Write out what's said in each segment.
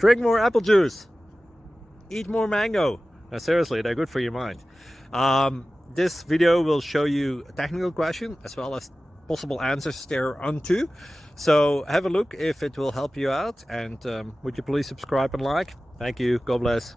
Drink more apple juice. Eat more mango. Now, seriously, they're good for your mind. This video will show you a technical question as well as possible answers thereunto. So have a look if it will help you out, and would you please subscribe and like? Thank you. God bless.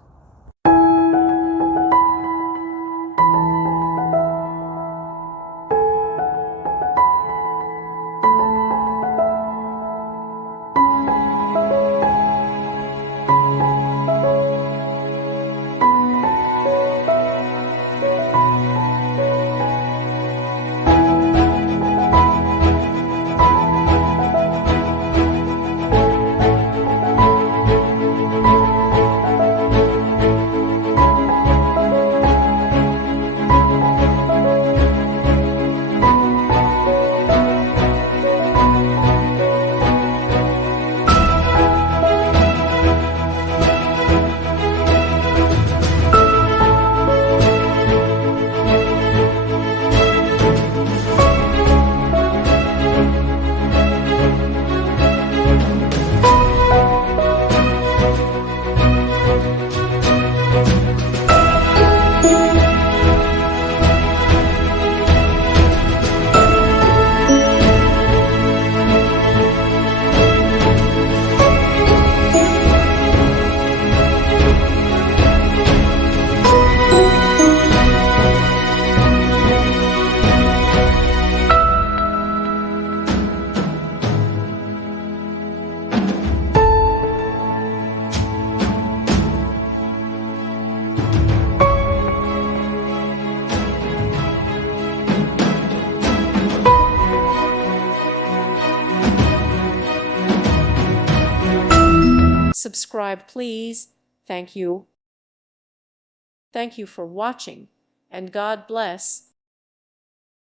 Subscribe, please. Thank you. Thank you for watching, and God bless.